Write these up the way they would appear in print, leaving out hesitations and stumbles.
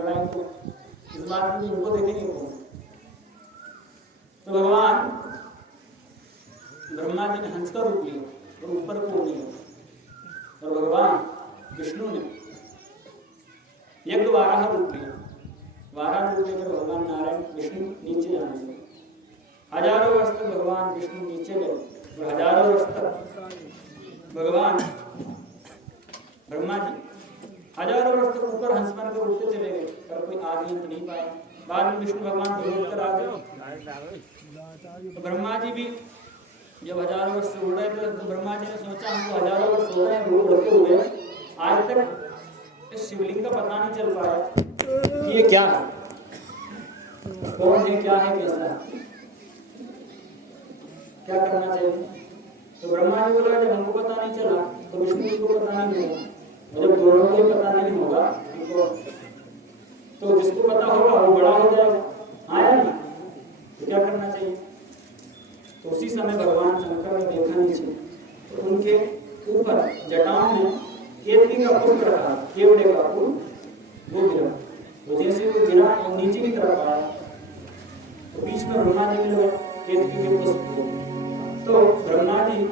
लड़ाई तो इस बात में उनको देखेंगे कौन। तो भगवान ब्रह्मा जी ने हंस का रूप लिया और ऊपर को लिया, और भगवान विष्णु ने यज्ञ वाराह रूप लिया। वाराह रूप लेकर भगवान नारायण विष्णु नीचे जाने लगे। हजारों वर्ष तक भगवान विष्णु नीचे गए और हजारों वर्ष तक भगवान ब्रह्मा जी हजारों वर्ष तक ऊपर हंस बन कर उड़ते चले गए, पर कोई आदि अंत नहीं पाया। बाद में विष्णु भगवान दौड़ कर आ गए। तो ब्रह्मा जी भी जब हजारों वर्ष से उड़ रहे थे तो ब्रह्मा जी ने सोचा हमको हजारों वर्ष हो रहे हैं उड़ते हुए, आज तक इस शिवलिंग का पता नहीं चल पाया कि ये क्या है, कौन है, क्या है, कैसा है, क्या करना चाहिए। तो ब्रह्मा जी बोला जब हमको पता नहीं चला तो विष्णु जी को पता नहीं होगा, और जब दोनों को ही पता नहीं होगा तो जिसको पता होगा वो बड़ा हो जाएगा, आया ना, तो क्या करना चाहिए। तो उसी समय भगवान शंकर ने देखा नीचे तो उनके ऊपर जटाओं में केतकी का पुष्प रखा, केवड़े का फूल, वो गिरा। तो जैसे वो गिरा और नीचे की तरफ आया तो बीच में ब्रह्मा जी मिल गए केतकी के पुष्प। तो ब्रह्मा जी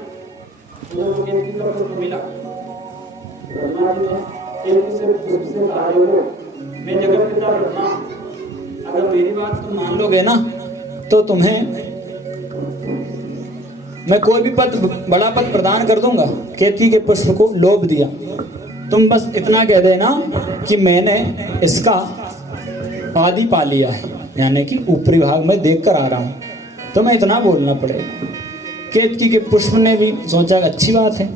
को केतकी का पुष्प मिला, ब्रह्मा जी ने केतकी से पुष्प से कहा देखो मैं जगत पिता ब्रह्मा, अगर मेरी बात तुम मान लोगे ना तो तुम्हें मैं कोई भी पद, बड़ा पद प्रदान कर दूंगा। केतकी के पुष्प को लोभ दिया, तुम बस इतना कह देना कि मैंने इसका आदि पा लिया है, यानी कि ऊपरी भाग में देख कर आ रहा हूं, तो मैं इतना बोलना पड़ेगा। केतकी के पुष्प ने भी सोचा अच्छी बात है,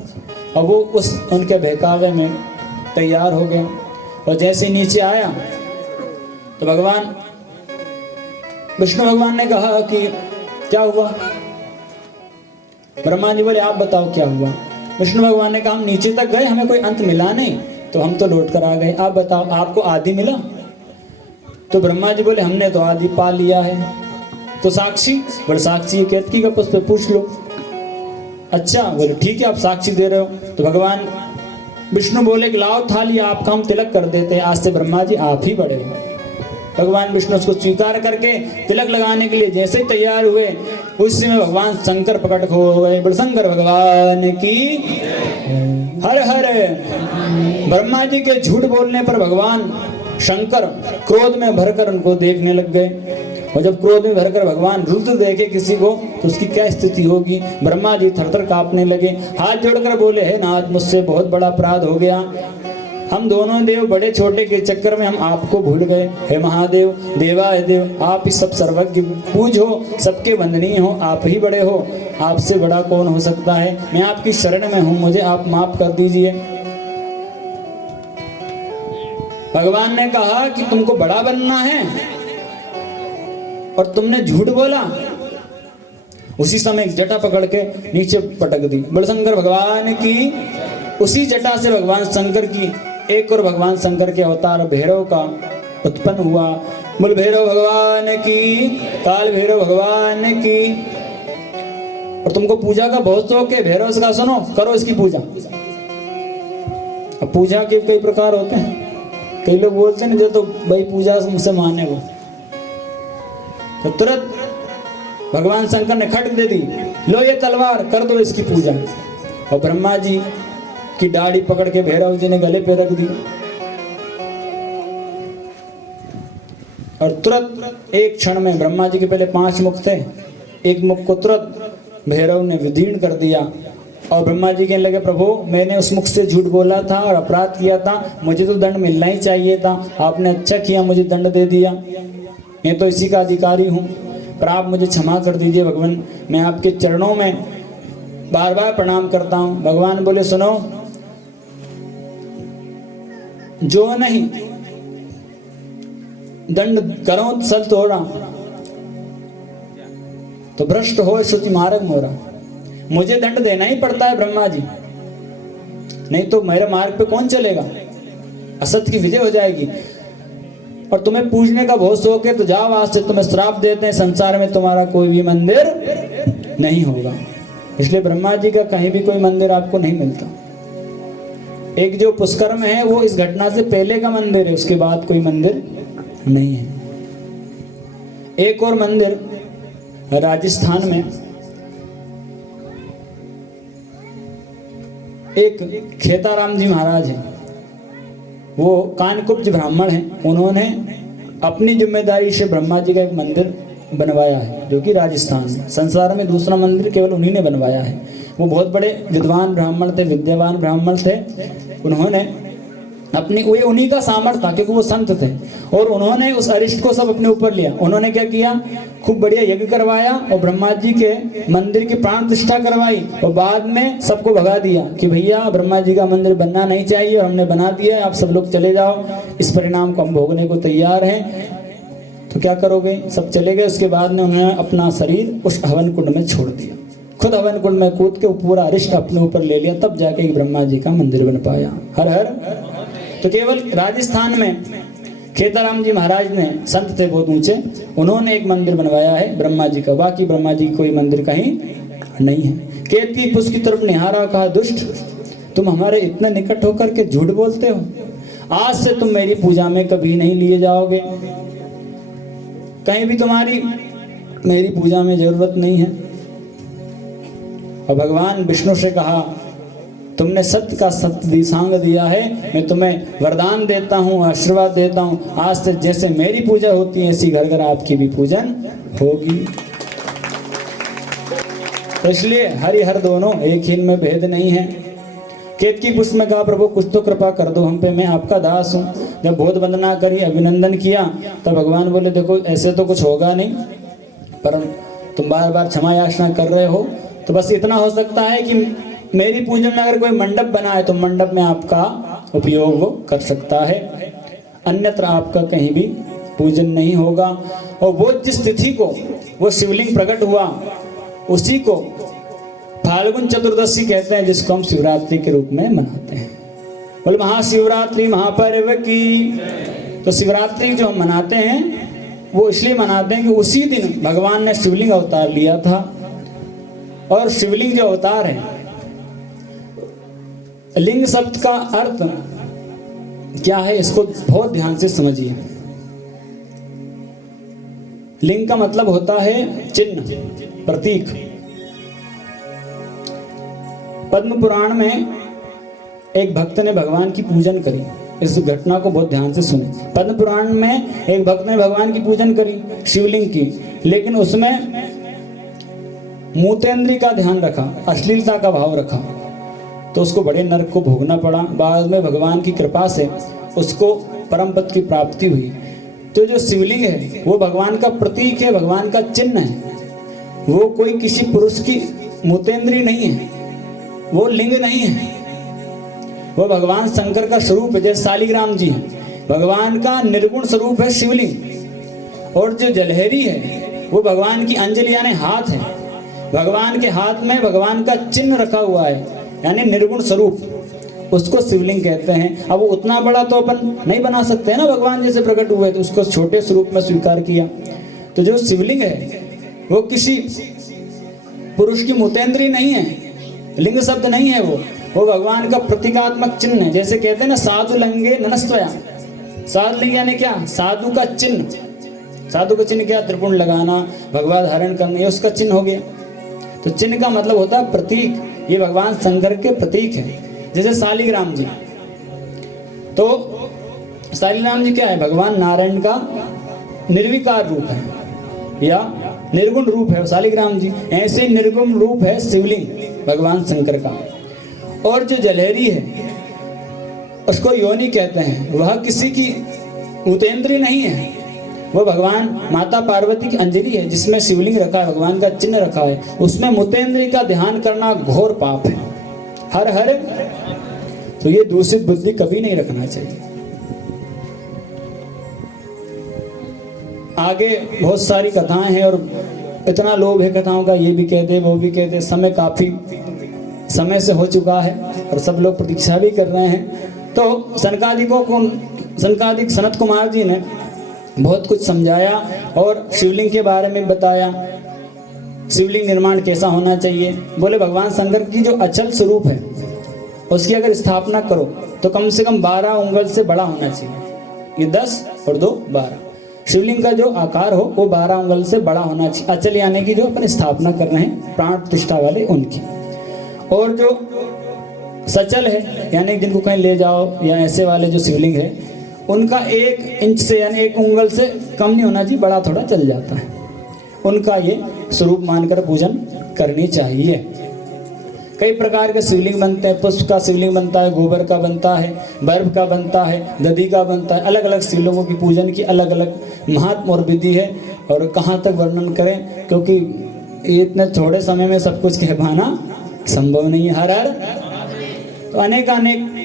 और वो उस उनके बहकावे में तैयार हो गया। और जैसे नीचे आया तो भगवान विष्णु भगवान ने कहा कि क्या हुआ। ब्रह्मा जी बोले आप बताओ क्या हुआ। विष्णु भगवान ने कहा हम नीचे तक गए, हमें कोई अंत मिला नहीं, तो हम तो लौट कर आ गए, आप बताओ आपको आदि मिला। तो ब्रह्मा जी बोले हमने तो आदि पा लिया है। तो साक्षी बोले साक्षी केतकी का पुष्प पूछ लो। अच्छा बोले ठीक है आप साक्षी दे रहे हो। तो भगवान विष्णु बोले कि लाओ थाली, आपका हम तिलक कर देते हैं, आज से ब्रह्मा जी आप ही बड़े हो। भगवान विष्णु उसको स्वीकार करके तिलक लगाने के लिए जैसे ही तैयार हुए उस समय भगवान शंकर प्रकट हो गए। बड़े शंकर भगवान की हर हर। ब्रह्मा जी के झूठ बोलने पर भगवान शंकर क्रोध में भरकर उनको देखने लग गए, और जब क्रोध में भरकर भगवान रुद्र देखे किसी को तो उसकी क्या स्थिति होगी। ब्रह्मा जी थरथर कांपने लगे, हाथ जोड़कर बोले हे नाथ मुझसे बहुत बड़ा अपराध हो गया, हम दोनों देव बड़े छोटे के चक्कर में हम आपको भूल गए। हे महादेव देवाय देव आप ही सब सर्वज्ञ पूज्य हो, सबके वंदनीय हो, आप ही बड़े हो, आपसे बड़ा कौन हो सकता है। मैं आपकी शरण में हूं, मुझे आप माफ कर दीजिए। भगवान ने कहा कि तुमको बड़ा बनना है और तुमने झूठ बोला। उसी समय एक जटा पकड़ के नीचे पटक दी। बड़े शंकर भगवान की उसी जटा से भगवान शंकर की एक और भगवान शंकर के अवतार भैरव का उत्पन्न हुआ। बोल भैरव भगवान की, काल भैरव भगवान की। और तुमको पूजा का बहुत शौक है, भैरव का सुनो, करो इसकी पूजा। अब पूजा के कई प्रकार होते हैं, कई लोग बोलते हैं जो तो भाई पूजा मुझसे माने वो, तो तुरंत भगवान शंकर ने खट दे दी, लो ये तलवार, कर दो इसकी पूजा। और ब्रह्मा जी की दाढ़ी पकड़ के भैरव जी ने गले पे रख दी, और तुरंत एक क्षण में ब्रह्मा जी के पहले 5 मुख थे, एक मुख को तुरंत भैरव ने विदीर्ण कर दिया। और ब्रह्मा जी कहने लगे प्रभु मैंने उस मुख से झूठ बोला था और अपराध किया था, मुझे तो दंड मिलना ही चाहिए था, आपने अच्छा किया मुझे दंड दे दिया, मैं तो इसी का अधिकारी हूँ, पर आप मुझे क्षमा कर दीजिए भगवान, मैं आपके चरणों में बार बार प्रणाम करता हूँ। भगवान बोले सुनो, जो नहीं दंड करो सल तोड़ा, तो भ्रष्ट हो श्रुति मार्ग मोरा। मुझे दंड देना ही पड़ता है ब्रह्मा जी, नहीं तो मेरे मार्ग पे कौन चलेगा, असत की विजय हो जाएगी। और तुम्हें पूजने का बहुत शौक है तो जाओ, आज से तुम्हें श्राप देते हैं, संसार में तुम्हारा कोई भी मंदिर नहीं होगा। इसलिए ब्रह्मा जी का कहीं भी कोई मंदिर आपको नहीं मिलता। एक जो पुष्कर में है वो इस घटना से पहले का मंदिर है, उसके बाद कोई मंदिर नहीं है। एक और मंदिर राजस्थान में, एक खेताराम जी महाराज हैं, वो कानकुब्ज ब्राह्मण हैं। उन्होंने अपनी जिम्मेदारी से ब्रह्मा जी का एक मंदिर बनवाया है, जो कि राजस्थान में। संसार में दूसरा मंदिर केवल उन्हीं ने बनवाया है। वो बहुत बड़े विद्वान ब्राह्मण थे, विद्यावान ब्राह्मण थे। उन्होंने अपनी, वो उन्हीं का सामर्थ्य था क्योंकि वो संत थे, और उन्होंने उस अरिष्ट को सब अपने ऊपर लिया। उन्होंने क्या किया, खूब बढ़िया यज्ञ करवाया और ब्रह्मा जी के मंदिर की प्राण प्रतिष्ठा करवाई, और बाद में सबको भगा दिया कि भैया ब्रह्मा जी का मंदिर बनना नहीं चाहिए, और हमने बना दिया है, आप सब लोग चले जाओ, इस परिणाम को हम भोगने को तैयार हैं। तो क्या करोगे, सब चले गए। उसके बाद में उन्होंने अपना शरीर उस हवन कुंड में छोड़ दिया, खुद हवन कुंड में कूद के पूरा अरिष्ट अपने ऊपर ले लिया, तब जाके ब्रह्मा जी का मंदिर बन पाया। हर हर। तो केवल राजस्थान में खेताराम जी महाराज ने, संत थे बहुत ऊंचे, उन्होंने एक मंदिर बनवाया है ब्रह्मा जी का। बाकी ब्रह्मा जी कोई मंदिर कहीं नहीं है। केतकी पुष्प की तरफ निहारा, कहा दुष्ट, तुम हमारे इतने निकट होकर के झूठ बोलते हो। आज से तुम मेरी पूजा में कभी नहीं लिए जाओगे, कहीं भी तुम्हारी मेरी पूजा में जरूरत नहीं है। और भगवान विष्णु से कहा, तुमने सत्य का सत्य सांग दिया है, मैं तुम्हें वरदान देता हूँ, आशीर्वाद देता हूँ, आज से जैसे मेरी पूजा होती है ऐसी घर घर आपकी भी पूजन होगी। तो इसलिए हरि हर दोनों एक ही, में भेद नहीं है। केतकी पुष्प में कहा, प्रभु कुछ तो कृपा कर दो हम पे, मैं आपका दास हूँ। जब बहुत वंदना करी, अभिनंदन किया, तब भगवान बोले, देखो ऐसे तो कुछ होगा नहीं, पर तुम बार बार क्षमा याचना कर रहे हो, तो बस इतना हो सकता है कि मेरी पूजन में अगर कोई मंडप बना है तो मंडप में आपका उपयोग वो कर सकता है, अन्यत्र आपका कहीं भी पूजन नहीं होगा। और वो जिस तिथि को वो शिवलिंग प्रकट हुआ, उसी को फाल्गुन चतुर्दशी कहते हैं, जिसको हम शिवरात्रि के रूप में मनाते हैं। बोले महाशिवरात्रि महापर्व की। तो शिवरात्रि जो हम मनाते हैं वो इसलिए मनाते हैं कि उसी दिन भगवान ने शिवलिंग अवतार लिया था। और शिवलिंग जो अवतार है, लिंग शब्द का अर्थ क्या है, इसको बहुत ध्यान से समझिए। लिंग का मतलब होता है चिन्ह, प्रतीक। पद्म पुराण में एक भक्त ने भगवान की पूजन करी, इस घटना को बहुत ध्यान से सुने। पद्म पुराण में एक भक्त ने भगवान की पूजन करी, शिवलिंग की, लेकिन उसमें मूतेंद्री का ध्यान रखा, अश्लीलता का भाव रखा, तो उसको बड़े नरक को भोगना पड़ा। बाद में भगवान की कृपा से उसको परम पद की प्राप्ति हुई। तो जो शिवलिंग है वो भगवान का प्रतीक है, भगवान का चिन्ह है। वो कोई किसी पुरुष की मूतेंद्री नहीं है, वो लिंग नहीं है, वो भगवान शंकर का स्वरूप है। जैसे शालिग्राम जी है, भगवान का निर्गुण स्वरूप है शिवलिंग। और जो जलहरी है वो भगवान की अंजलि यानी हाथ है, भगवान के हाथ में भगवान का चिन्ह रखा हुआ है, यानी निर्गुण स्वरूप, उसको शिवलिंग कहते हैं। अब वो उतना बड़ा तो अपन नहीं बना सकते हैं ना, भगवान जैसे प्रकट हुए तो उसको छोटे स्वरूप में स्वीकार किया। तो जो शिवलिंग है वो किसी पुरुष की मूतेंद्री नहीं है, लिंग शब्द नहीं है, वो भगवान का प्रतीकात्मक चिन्ह है। जैसे कहते हैं ना, साधु लंगे ननस्त्वया, साधु लिंग यानी क्या, साधु का चिन्ह। साधु का चिन्ह क्या, त्रिपुंड लगाना, भगवा धारण करना, ये उसका चिन्ह हो गया। तो चिन्ह का मतलब होता है प्रतीक, ये भगवान शंकर के प्रतीक है। जैसे शालिग्राम जी, तो शालिग्राम जी क्या है, भगवान नारायण का निर्विकार रूप है या निर्गुण रूप है शालिग्राम जी। ऐसे निर्गुण रूप है शिवलिंग भगवान शंकर का। और जो जलहरी है उसको योनि कहते हैं, वह किसी की मूतेंद्री नहीं है, वो भगवान माता पार्वती की अंजलि है, जिसमें शिवलिंग रखा है, भगवान का चिन्ह रखा है। उसमें मूतेंद्री का ध्यान करना घोर पाप है। हर हर। तो ये दूषित बुद्धि कभी नहीं रखना चाहिए। आगे बहुत सारी कथाएं हैं और इतना लोभ है कथाओं का, ये भी कह दे वो भी कह दे। समय काफी समय से हो चुका है और सब लोग प्रतीक्षा भी कर रहे हैं। तो सनकादिक सनत कुमार जी ने बहुत कुछ समझाया और शिवलिंग के बारे में बताया, शिवलिंग निर्माण कैसा होना चाहिए। बोले भगवान शंकर की जो अचल स्वरूप है उसकी अगर स्थापना करो तो कम से कम 12 उंगल से बड़ा होना चाहिए। ये 10 और 2 12। शिवलिंग का जो आकार हो वो 12 अंगुल से बड़ा होना चाहिए। अचल यानी कि जो अपन स्थापना कर रहे हैं प्राण प्रतिष्ठा वाले उनकी। और जो सचल है यानी जिनको कहीं ले जाओ या ऐसे वाले जो शिवलिंग है उनका 1 इंच से यानी 1 उंगल से कम नहीं होना चाहिए, बड़ा थोड़ा चल जाता है। उनका ये स्वरूप मानकर पूजन करनी चाहिए। कई प्रकार के शिवलिंग बनते हैं, पुष्प का शिवलिंग बनता है, गोबर का बनता है, बर्फ का बनता है, दधी का बनता है। अलग अलग शिवलिंगों की पूजन की अलग अलग महात्म और विधि है और कहाँ तक वर्णन करें, क्योंकि इतने थोड़े समय में सब कुछ कह पाना संभव नहीं है। हर हर तो अनेक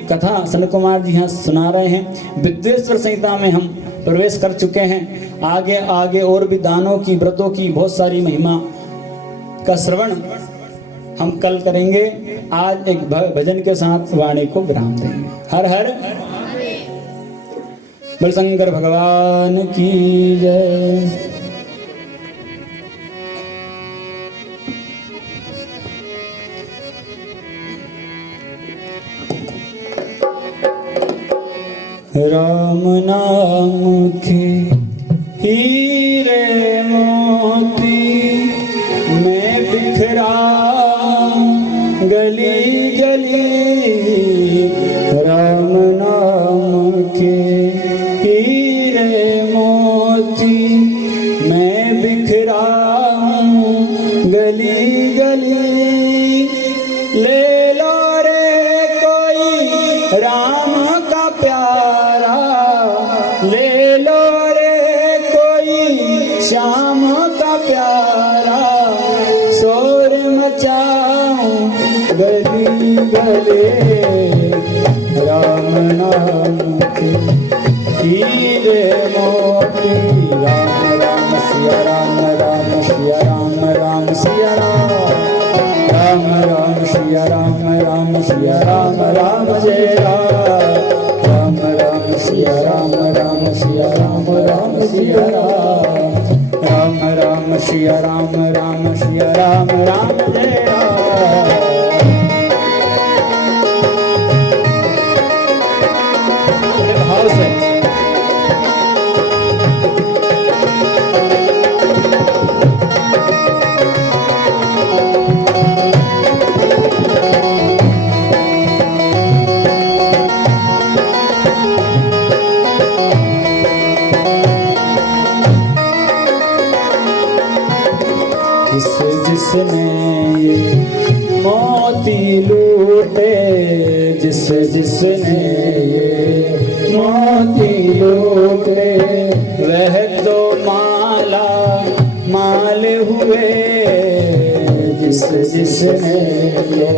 कथा सनत कुमार जी यहाँ सुना रहे हैं। विद्वेश्वर संहिता में हम प्रवेश कर चुके हैं। आगे आगे और भी दानों की, व्रतों की बहुत सारी महिमा का श्रवण हम कल करेंगे। आज एक भजन के साथ वाणी को विराम देंगे। हर हर बोल शंकर भगवान की जय। राम नाम के हीरे मोती मैं बिखरा गली गली। राम नाम के हीरे मोती मैं बिखरा गली गली। ले लो रे कोई राम का प्यारा, ले लो रे कोई श्याम का प्यारा। शोर मचाऊं गली गली, राम नाम के हीरे मोती। राम राम सिया राम, राम सिया राम, राम सिया राम, राम राम सिया राम, राम सिया राम, राम जय राम। राम राम सिया राम, राम सिया राम, राम सिया राम। राम राम सिया राम, राम सिया राम, राम जय राम। भाव से जिसने ये मोती लूटे, जिसने ये मोती लूटे, वह तो माला माल हुए। जिसने ये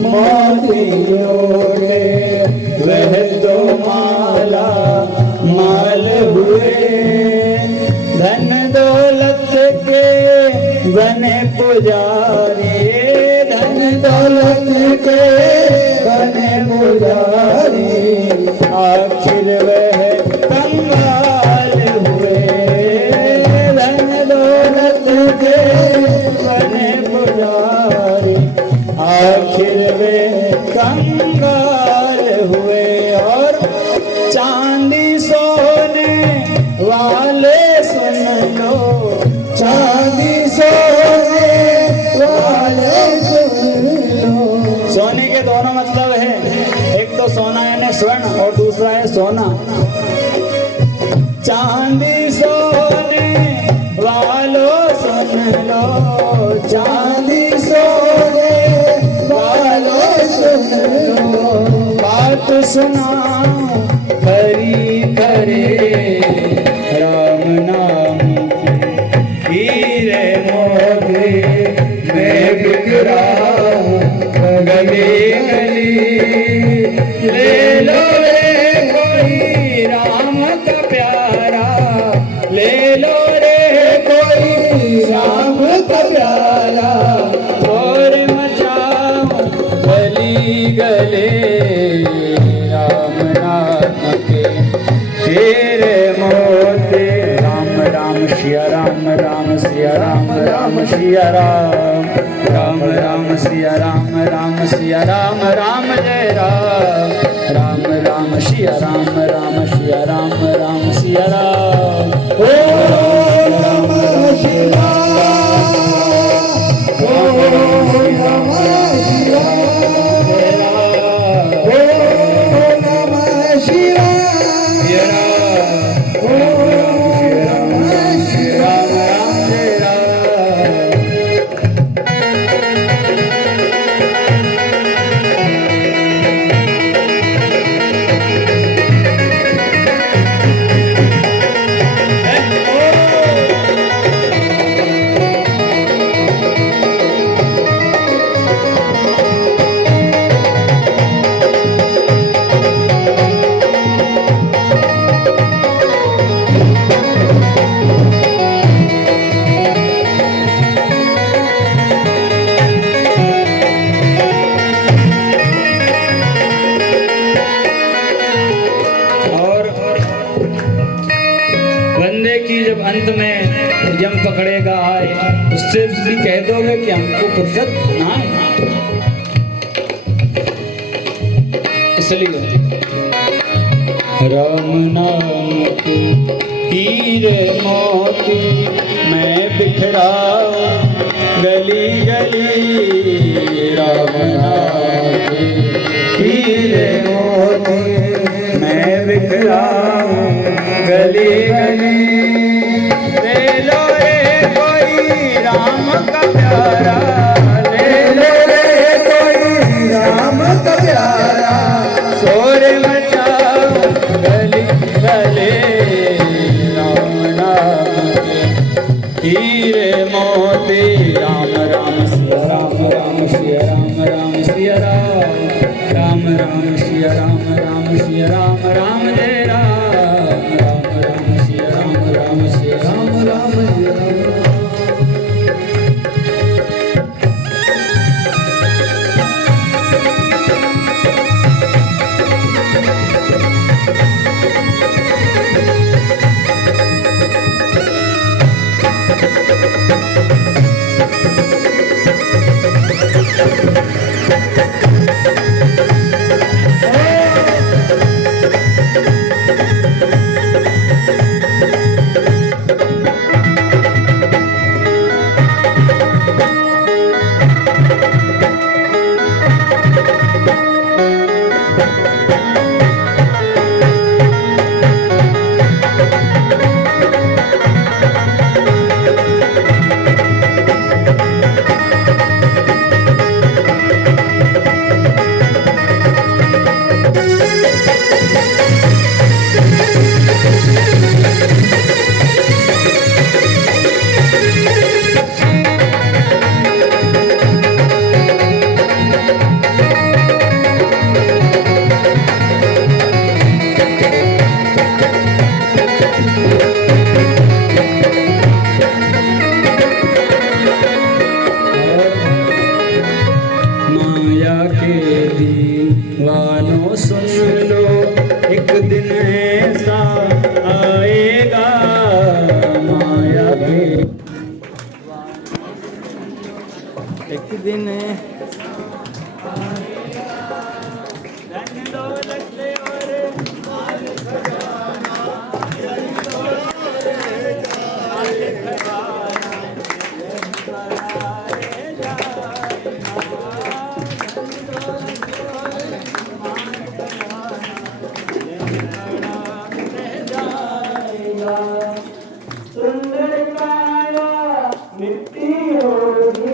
मोती लूटे, वह तो माला माल हुए। धन दौलत के बने पुजारी, धन दौलत के बने पुजारी। आखिर वह कंगाल हुए। धन दौलत के बने पुजारी, आखिर वे कंगाल हुए। और चांदी सोने वाले सुन लो, चांदी सोने वाले सुन लो। सोने के दोनों मतलब है, एक तो सोना यानी स्वर्ण और दूसरा है सोना। चांदी सोने वालों सुन लो, चांदी सोने वालों सुन लो। बात सुनाऊं खरी करे, राम नाम की हीरे मोती मैं बिखरा गली गली। ले लो रे कोई राम का प्यारा, ले लो रे कोई राम का प्यारा। और मचाओ गली गली, राम नाम के हीरे मोती। राम राम सिया राम, राम सिया राम, राम सिया राम। राम राम सिया राम, राम सिया राम, राम जय राम। राम राम सिया राम, राम सिया राम, राम सिया राम। बंदे की जब अंत में यम पकड़ेगा आए, उससे भी कह दोगे कि हमको फुर्सत ना है। इसलिए राम नाम की हीरे मोती मैं बिखरा गली गली। राम नाम की हीरे मोती मैं बिखरा गली गली। ले लो रे कोई राम का प्यारा, ले लो रे कोई राम का प्यारा, शोर मचाओ गली गली। राम नाम के हीरे मोती, राम राम सिया राम, राम सिया राम, राम सिया राम, राम राम सिया राम, राम सिया राम, राम जय राम, राम राम सिया राम, राम सिया राम, राम जय राम। माया के दीवानों सुन लो, एक दिन ऐसा आएगा। माया के एक दिन मिट्टी होगी,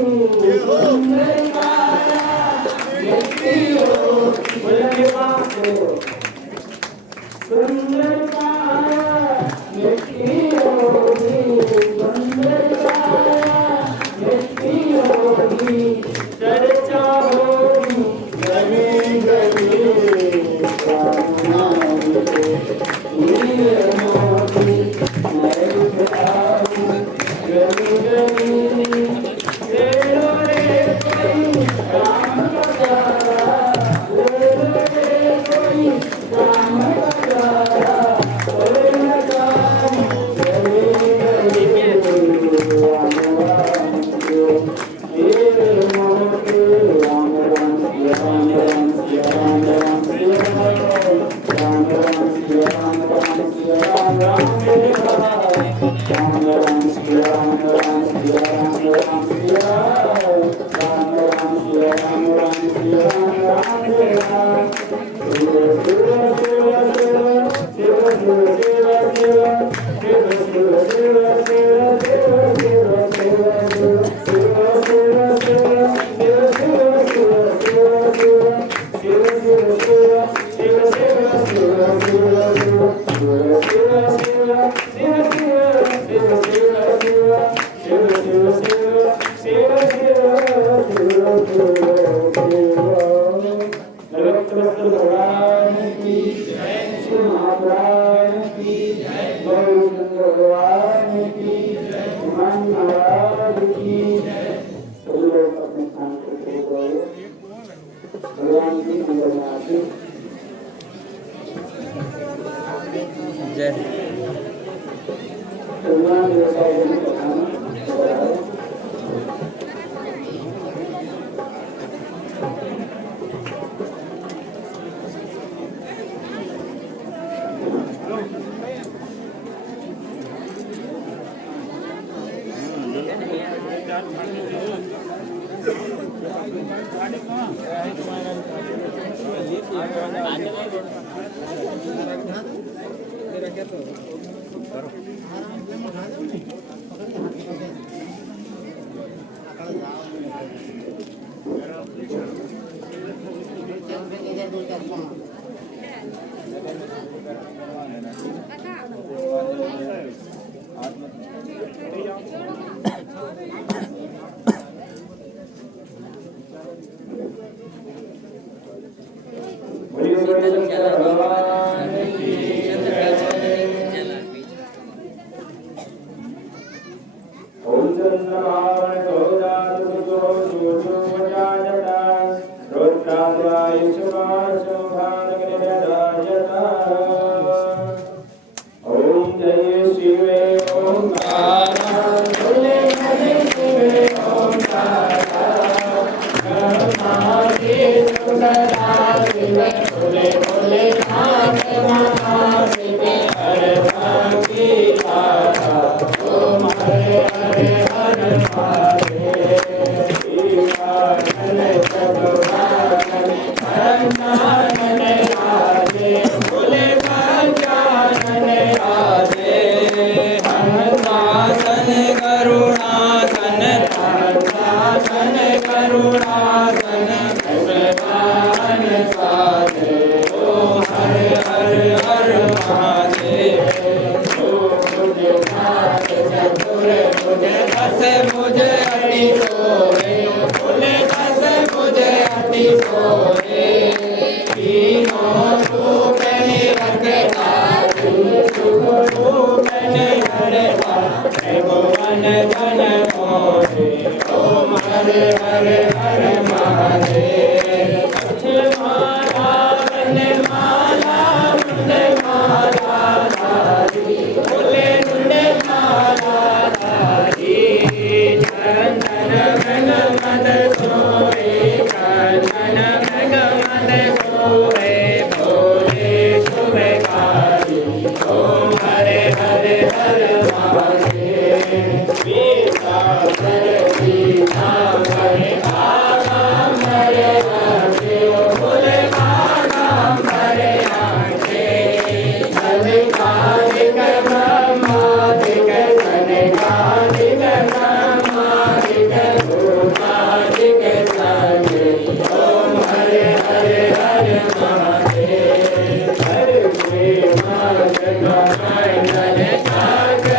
Hare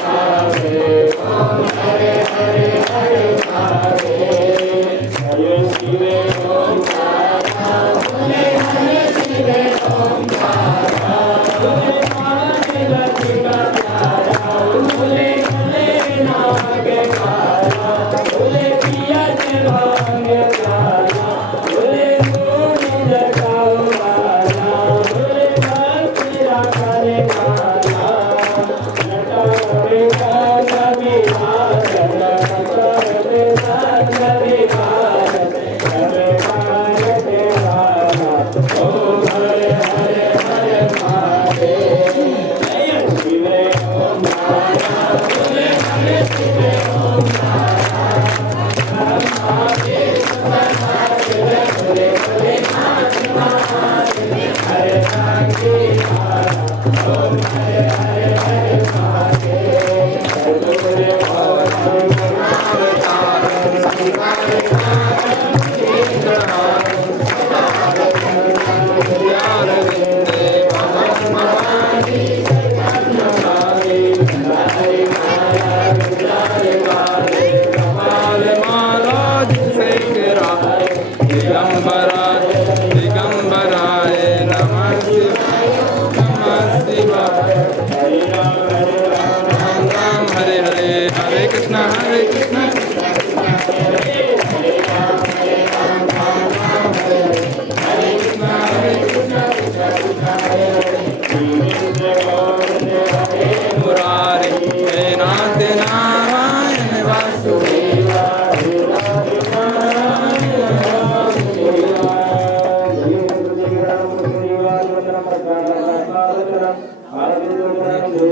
पावे